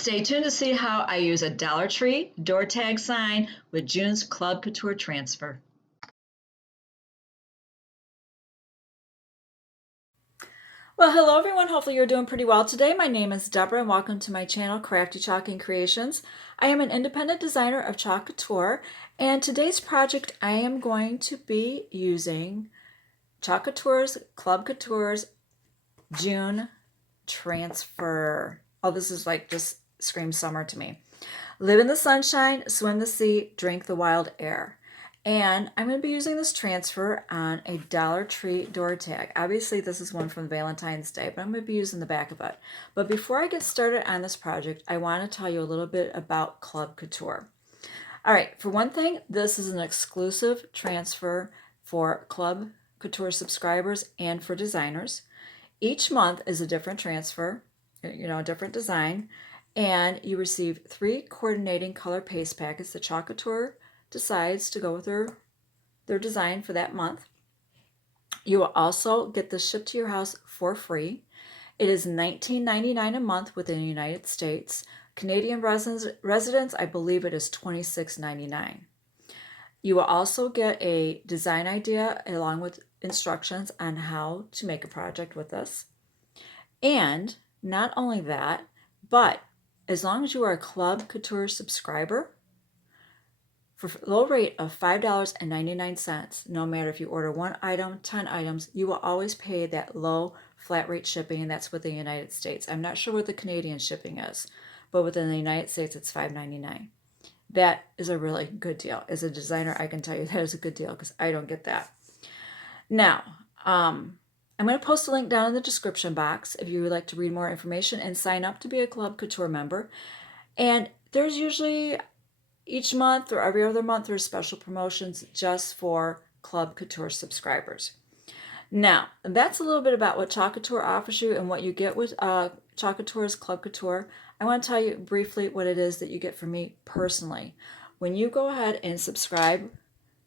Stay tuned to see how I use a Dollar Tree door tag sign with June's Club Couture transfer. Well, hello everyone. Hopefully you're doing pretty well today. My name is Deborah and welcome to my channel, Crafty Chalk Creations. I am an independent designer of Chalk Couture, and today's project I am going to be using Chalk Couture's Club Couture's June transfer. Oh, this is like just screams summer to me. Live in the sunshine, swim the sea, drink the wild air. And I'm going to be using this transfer on a Dollar Tree door tag. Obviously, this is one from Valentine's Day, but I'm going to be using the back of it. But before I get started on this project, I want to tell you a little bit about Club Couture. All right, for one thing, this is an exclusive transfer for Club Couture subscribers and for designers. Each month is a different transfer, a different design, and you receive 3 coordinating color paste packets that Chalk Couture decides to go with their design for that month. You will also get this shipped to your house for free. It is $19.99 a month within the United States. Canadian residents, I believe it is $26.99. You will also get a design idea along with instructions on how to make a project with this. And not only that, but as long as you are a Club Couture subscriber, for a low rate of $5.99, no matter if you order 1 item, 10 items, you will always pay that low flat rate shipping, and that's within the United States. I'm not sure what the Canadian shipping is, but within the United States, it's $5.99. That is a really good deal. As a designer, I can tell you that is a good deal because I don't get that. Now, I'm going to post a link down in the description box if you would like to read more information and sign up to be a Club Couture member. And there's usually each month or every other month, there's special promotions just for Club Couture subscribers. Now, that's a little bit about what Chalk Couture offers you and what you get with Chalk Couture's Club Couture. I want to tell you briefly what it is that you get from me personally. When you go ahead and subscribe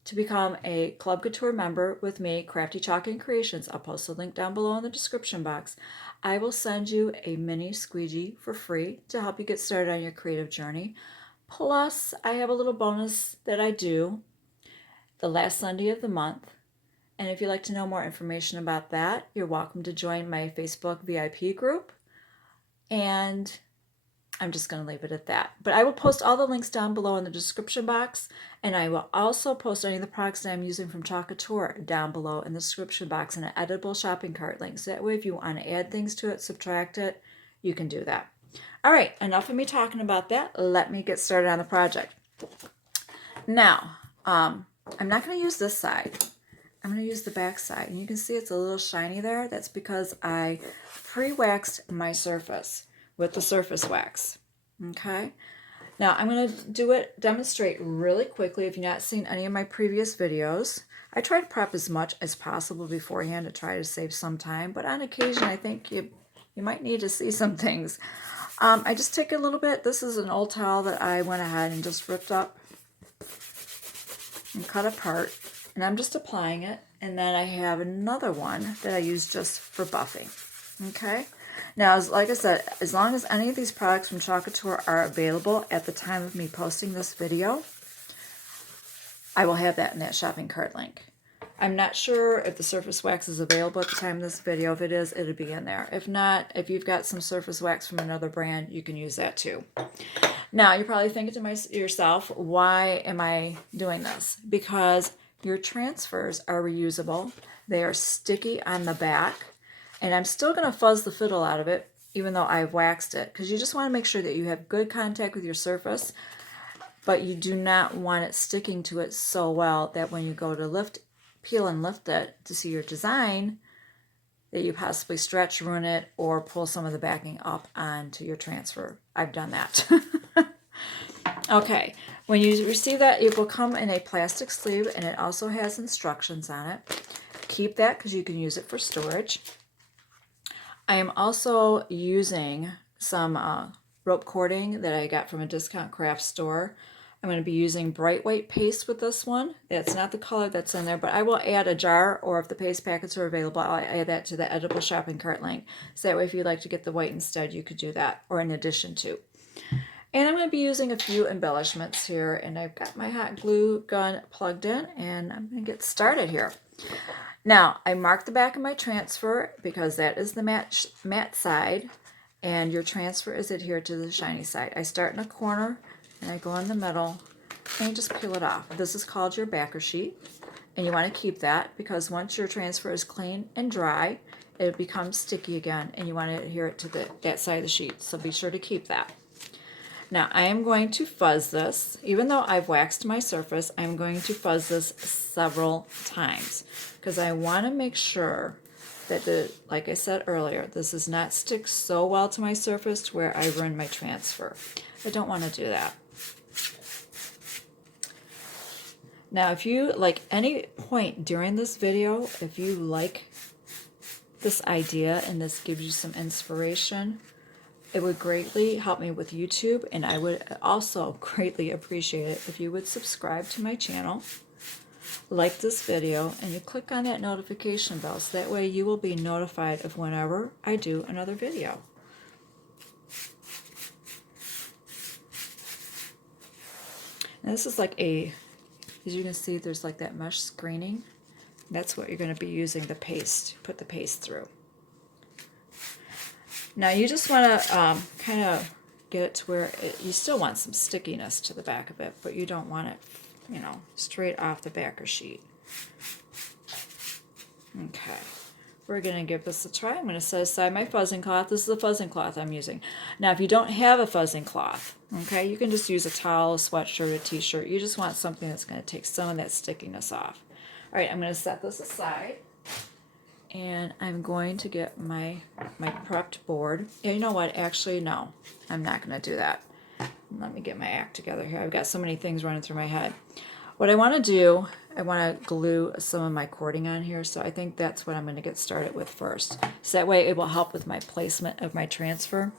to become a Club Couture member with me, Crafty Chalk Creations, I'll post a link down below in the description box. I will send you a mini squeegee for free to help you get started on your creative journey. Plus, I have a little bonus that I do the last Sunday of the month. And if you'd like to know more information about that, you're welcome to join my Facebook VIP group. And I'm just going to leave it at that. But I will post all the links down below in the description box. And I will also post any of the products that I'm using from Chalk Couture down below in the description box in an editable shopping cart link. So that way, if you want to add things to it, subtract it, you can do that. All right, enough of me talking about that. Let me get started on the project. Now, I'm not going to use this side. I'm going to use the back side. And you can see it's a little shiny there. That's because I pre-waxed my surface with the surface wax. Okay? Now, I'm going to demonstrate really quickly. If you've not seen any of my previous videos, I try to prep as much as possible beforehand to try to save some time. But on occasion, I think you might need to see some things. I just take a little bit. This is an old towel that I went ahead and just ripped up and cut apart. And I'm just applying it. And then I have another one that I use just for buffing. Okay? Now, like I said, as long as any of these products from Chalk Couture are available at the time of me posting this video, I will have that in that shopping cart link. I'm not sure if the surface wax is available at the time of this video. If it is, it'll be in there. If not, if you've got some surface wax from another brand, you can use that too. Now, you're probably thinking to yourself, why am I doing this? Because your transfers are reusable. They are sticky on the back. And I'm still going to fuzz the fiddle out of it, even though I've waxed it. Because you just want to make sure that you have good contact with your surface. But you do not want it sticking to it so well that when you go to peel and lift it to see your design, that you possibly stretch, ruin it, or pull some of the backing up onto your transfer. I've done that. Okay, when you receive that, it will come in a plastic sleeve, and it also has instructions on it. Keep that because you can use it for storage. I am also using some rope cording that I got from a discount craft store. I'm going to be using bright white paste with this one. That's not the color that's in there, but I will add a jar, or if the paste packets are available, I'll add that to the Editable Shopping Cart link. So that way, if you'd like to get the white instead, you could do that, or in addition to. And I'm going to be using a few embellishments here, and I've got my hot glue gun plugged in, and I'm going to get started here. Now, I marked the back of my transfer because that is the matte side, and your transfer is adhered to the shiny side. I start in a corner, and I go in the middle, and you just peel it off. This is called your backer sheet, and you want to keep that because once your transfer is clean and dry, it becomes sticky again, and you want to adhere it to that side of the sheet, so be sure to keep that. Now I am going to fuzz this. Even though I've waxed my surface, I'm going to fuzz this several times because I want to make sure that, like I said earlier, this does not stick so well to my surface to where I ruin my transfer. I don't want to do that. Now if you, like any point during this video, if you like this idea and this gives you some inspiration, it would greatly help me with YouTube, and I would also greatly appreciate it if you would subscribe to my channel, like this video, and you click on that notification bell so that way you will be notified of whenever I do another video. And this is like as you can see, there's like that mesh screening. That's what you're going to be using the paste, put the paste through. Now you just want to kind of get it to where you still want some stickiness to the back of it, but you don't want it, you know, straight off the backer sheet. Okay, we're going to give this a try. I'm going to set aside my fuzzing cloth. This is the fuzzing cloth I'm using. Now if you don't have a fuzzing cloth, okay, you can just use a towel, a sweatshirt, a t-shirt. You just want something that's going to take some of that stickiness off. All right, I'm going to set this aside. And I'm going to get my prepped board. And you know what? Actually, no. I'm not going to do that. Let me get my act together here. I've got so many things running through my head. What I want to do, I want to glue some of my cording on here. So I think that's what I'm going to get started with first. So that way it will help with my placement of my transfer.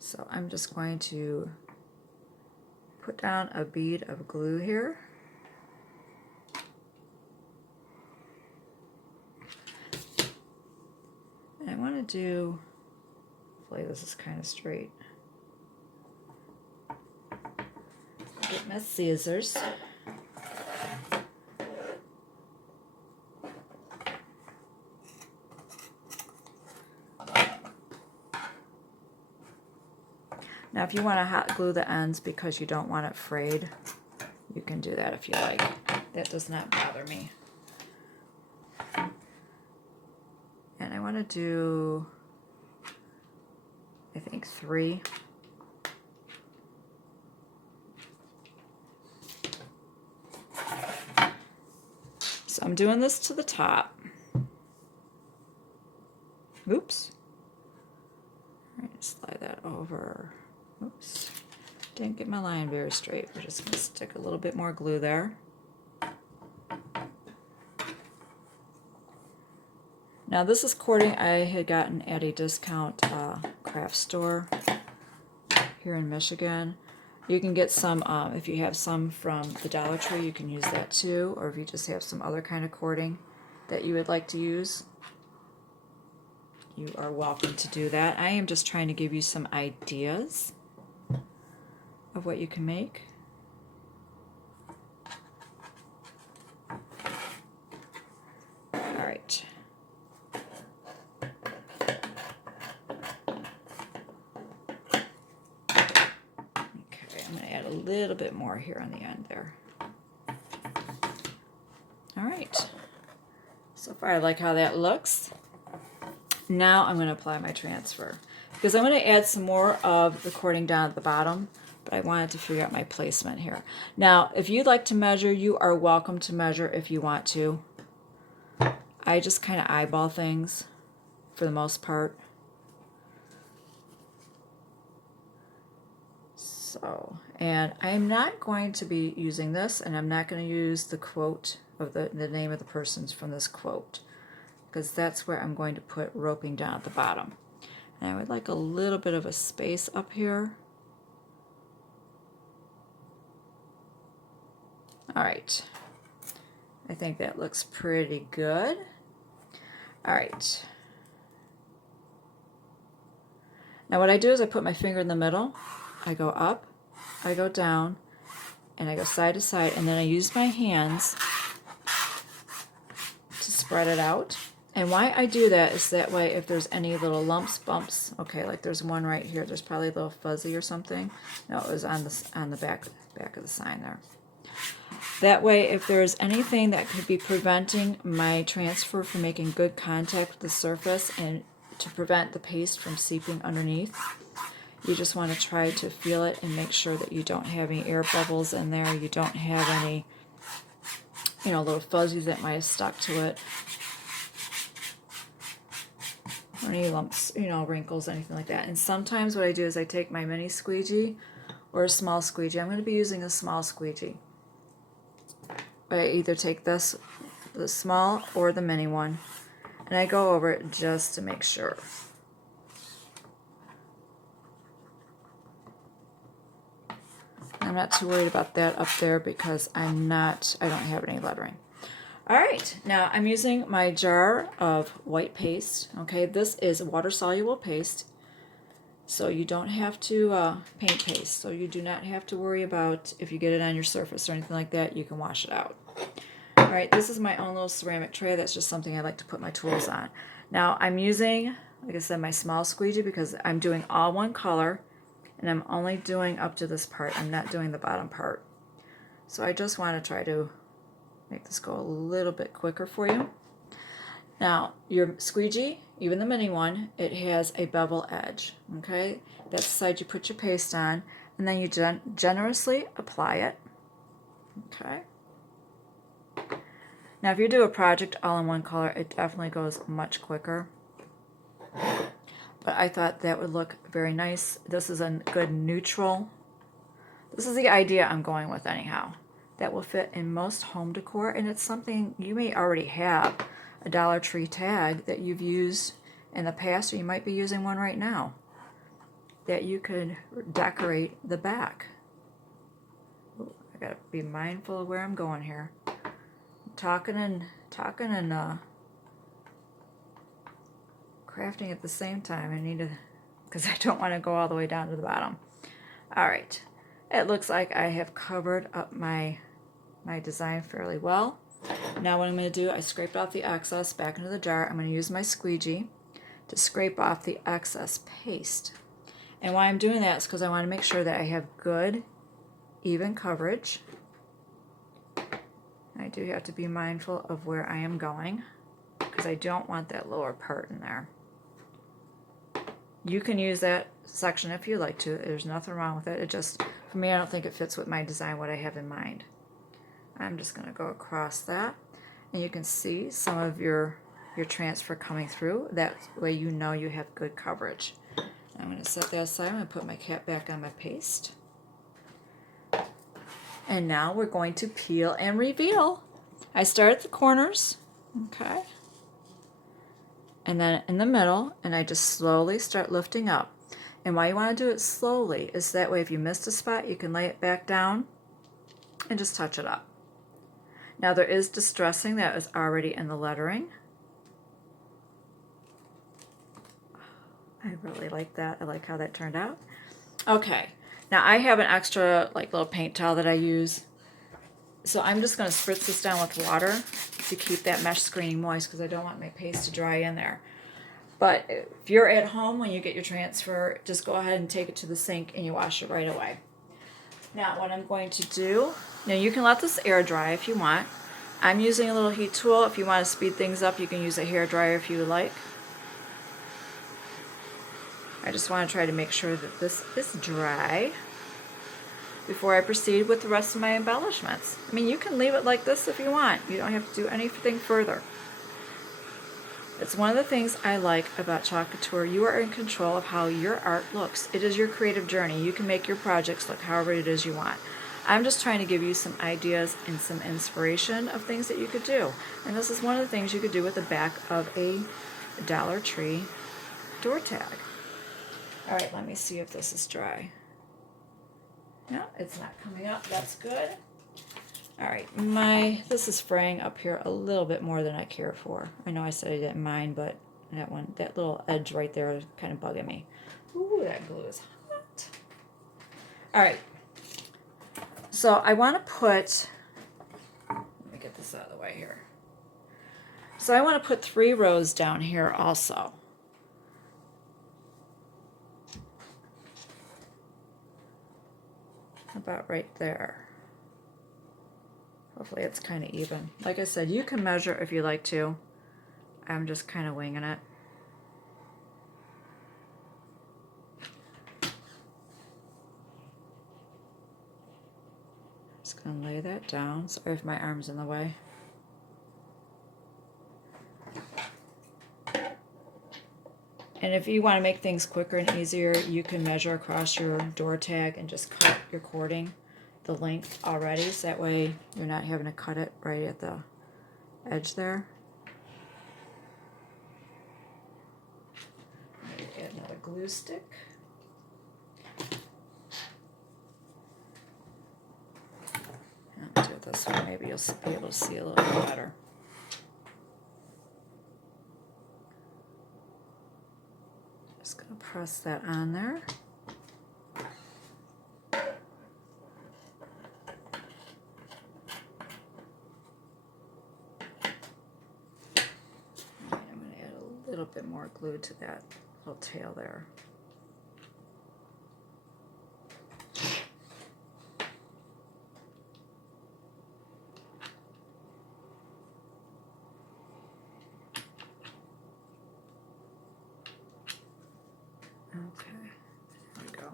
So I'm just going to put down a bead of glue here. And I want to do, hopefully this is kind of straight. Get my scissors. Now if you want to hot glue the ends because you don't want it frayed, you can do that if you like. That does not bother me. And I want to do, I think 3. So I'm doing this to the top. Oops. All right, slide that over. Oops, didn't get my line very straight. We're just going to stick a little bit more glue there. Now this is cording I had gotten at a discount craft store here in Michigan. You can get some, if you have some from the Dollar Tree, you can use that too, or if you just have some other kind of cording that you would like to use, you are welcome to do that. I am just trying to give you some ideas of what you can make. All right. Okay, I'm going to add a little bit more here on the end there. All right. So far I like how that looks. Now I'm going to apply my transfer because I'm going to add some more of the cording down at the bottom. But I wanted to figure out my placement here. Now, if you'd like to measure, you are welcome to measure if you want to. I just kind of eyeball things for the most part. So, and I'm not going to be using this, and I'm not going to use the quote of the name of the person's from this quote, because that's where I'm going to put roping down at the bottom. And I would like a little bit of a space up here. All right, I think that looks pretty good. All right. Now what I do is I put my finger in the middle, I go up, I go down, and I go side to side, and then I use my hands to spread it out. And why I do that is that way if there's any little lumps, bumps, okay, like there's one right here, there's probably a little fuzzy or something. No, it was on the back of the sign there. That way, if there's anything that could be preventing my transfer from making good contact with the surface and to prevent the paste from seeping underneath, you just want to try to feel it and make sure that you don't have any air bubbles in there, you don't have any, you know, little fuzzies that might have stuck to it, or any lumps, you know, wrinkles, anything like that. And sometimes what I do is I take my mini squeegee or a small squeegee. I'm going to be using a small squeegee. I either take this, the small or the mini one, and I go over it just to make sure. I'm not too worried about that up there because I don't have any lettering. All right, now I'm using my jar of white paste. Okay, this is water-soluble paste, so you don't have to paint paste. So you do not have to worry about if you get it on your surface or anything like that, you can wash it out. All right, this is my own little ceramic tray. That's just something I like to put my tools on. Now I'm using, like I said, my small squeegee because I'm doing all one color, and I'm only doing up to this part. I'm not doing the bottom part. So I just want to try to make this go a little bit quicker for you. Now, your squeegee, even the mini one, it has a bevel edge, okay? That's the side you put your paste on, and then you generously apply it, okay? Now, if you do a project all in one color, it definitely goes much quicker. But I thought that would look very nice. This is a good neutral. This is the idea I'm going with anyhow. That will fit in most home decor, and it's something you may already have a Dollar Tree tag that you've used in the past, or you might be using one right now that you could decorate the back. Ooh, I gotta be mindful of where I'm going here. Talking and crafting at the same time. I need to, because I don't want to go all the way down to the bottom. All right, it looks like I have covered up my design fairly well. Now what I'm going to do, I scraped off the excess back into the jar. I'm going to use my squeegee to scrape off the excess paste. And why I'm doing that is because I want to make sure that I have good, even coverage. I do have to be mindful of where I am going because I don't want that lower part in there. You can use that section if you like to. There's nothing wrong with it. It just, for me, I don't think it fits with my design, what I have in mind. I'm just going to go across that, and you can see some of your transfer coming through. That way you know you have good coverage. I'm going to set that aside. I'm going to put my cap back on my paste. And now we're going to peel and reveal. I start at the corners, okay, and then in the middle, and I just slowly start lifting up. And why you want to do it slowly is that way if you missed a spot, you can lay it back down and just touch it up. Now there is distressing that is already in the lettering. I really like that. I like how that turned out. Okay, now I have an extra like little paint towel that I use. So I'm just going to spritz this down with water to keep that mesh screening moist because I don't want my paste to dry in there. But if you're at home when you get your transfer, just go ahead and take it to the sink and you wash it right away. Now what I'm going to do, now you can let this air dry if you want. I'm using a little heat tool. If you want to speed things up, you can use a hair dryer if you would like. I just want to try to make sure that this is dry before I proceed with the rest of my embellishments. I mean, you can leave it like this if you want. You don't have to do anything further. It's one of the things I like about Chalk Couture. You are in control of how your art looks. It is your creative journey. You can make your projects look however it is you want. I'm just trying to give you some ideas and some inspiration of things that you could do. And this is one of the things you could do with the back of a Dollar Tree door tag. All right, let me see if this is dry. No, it's not coming up. That's good. All right, this is fraying up here a little bit more than I care for. I know I said I didn't mind, but that little edge right there is kind of bugging me. Ooh, that glue is hot. All right, so I want to put, let me get this out of the way here. So I want to put 3 rows down here also. About right there. Hopefully it's kind of even. Like I said, you can measure if you like to. I'm just kind of winging it. Just gonna lay that down. Sorry if my arm's in the way. And if you want to make things quicker and easier, you can measure across your door tag and just cut your cording, the length already, so that way you're not having to cut it right at the edge there. Add another glue stick. I'll do it this way, maybe you'll be able to see a little bit better. Just going to press that on there. I'm going to add a little bit more glue to that little tail there. Okay, there we go.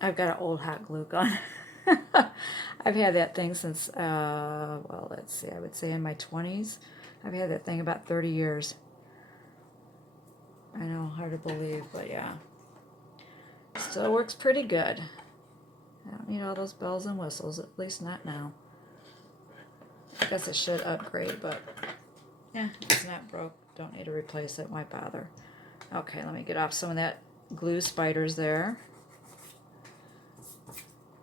I've got an old hot glue gun. I've had that thing since, well, let's see, I would say in my 20s. I've had that thing about 30 years. I know, hard to believe, but yeah. Still works pretty good. I don't need all those bells and whistles, at least not now. I guess I should upgrade, but yeah, it's not broke. Don't need to replace it. Why bother? Okay, let me get off some of that glue spiders there.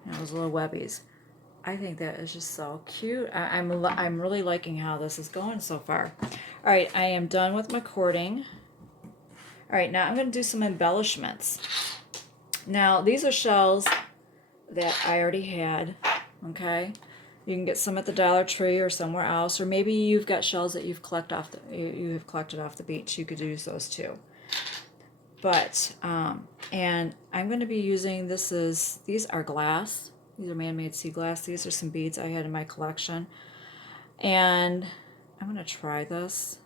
And those little webbies. I think that is just so cute. I'm really liking how this is going so far. All right, I am done with my cording. All right, now I'm going to do some embellishments. Now, these are shells that I already had, okay? You can get some at the Dollar Tree or somewhere else, or maybe you've got shells that you have collected off the beach. You could use those too. But, and I'm going to be using, these are glass. These are man-made sea glass. These are some beads I had in my collection. And I'm going to try this.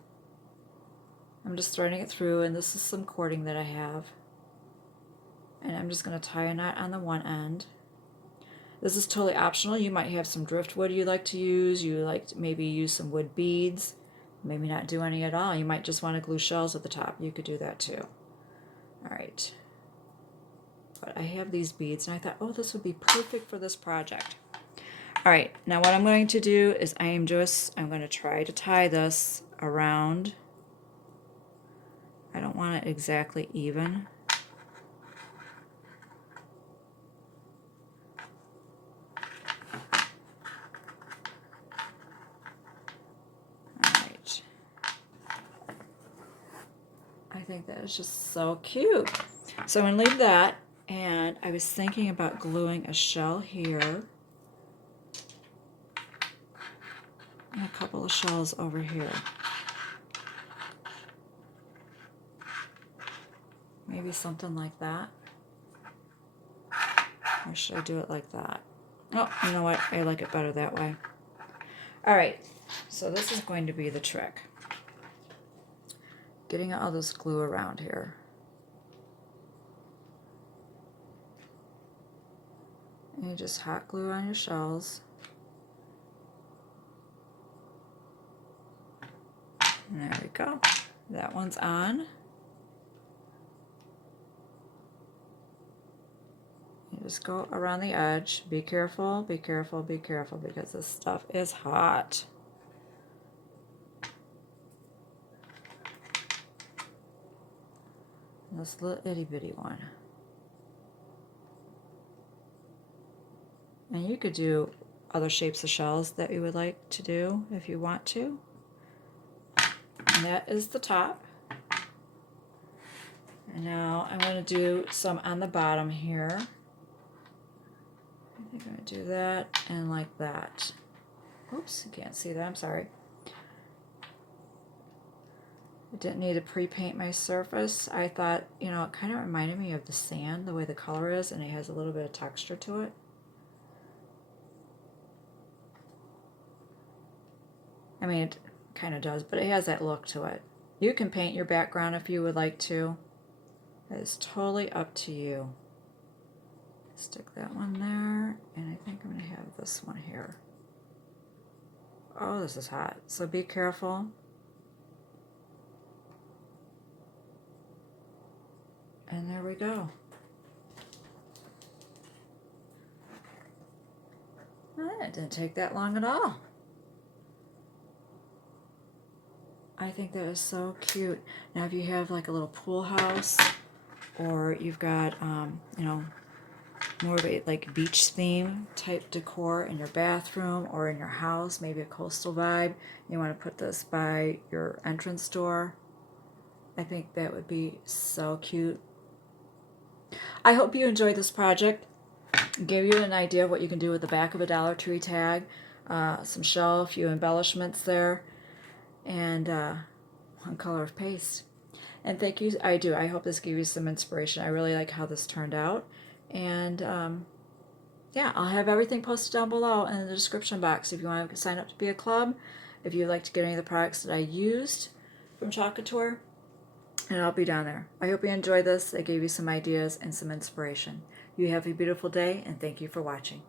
I'm just threading it through, and this is some cording that I have. And I'm just going to tie a knot on the one end. This is totally optional. You might have some driftwood you like to use. You like to maybe use some wood beads. Maybe not do any at all. You might just want to glue shells at the top. You could do that too. All right. But I have these beads, and I thought, oh, this would be perfect for this project. All right. Now what I'm going to do is I'm going to try to tie this around. I don't want it exactly even. I think that is just so cute. So I'm going to leave that, and I was thinking about gluing a shell here and a couple of shells over here. Maybe something like that. Or should I do it like that? Oh, you know what? I like it better that way. All right, so this is going to be the trick. Getting all this glue around here. And you just hot glue on your shells. And there we go. That one's on. You just go around the edge. Be careful, be careful, be careful, because this stuff is hot. This little itty bitty one. And you could do other shapes of shells that you would like to do if you want to. And that is the top. And now I'm going to do some on the bottom here. I think I'm going to do that and like that. Oops, you can't see that, I'm sorry. I didn't need to pre-paint my surface. I thought, you know, it kind of reminded me of the sand, the way the color is, and it has a little bit of texture to it. I mean, it kind of does, but it has that look to it. You can paint your background if you would like to. That is totally up to you. Stick that one there, and I think I'm going to have this one here. Oh, this is hot, so be careful. And there we go. It didn't take that long at all. I think that is so cute. Now if you have like a little pool house, or you've got, you know, more of a like beach theme type decor in your bathroom or in your house, maybe a coastal vibe, you want to put this by your entrance door, I think that would be so cute. I hope you enjoyed this project. Gave you an idea of what you can do with the back of a Dollar Tree tag, some shell, a few embellishments there, and one color of paste. And thank you, I hope this gave you some inspiration. I really like how this turned out. And yeah, I'll have everything posted down below in the description box if you want to sign up to be a club, if you'd like to get any of the products that I used from Chalk Couture, and I'll be down there. I hope you enjoyed this. I gave you some ideas and some inspiration. You have a beautiful day, and thank you for watching.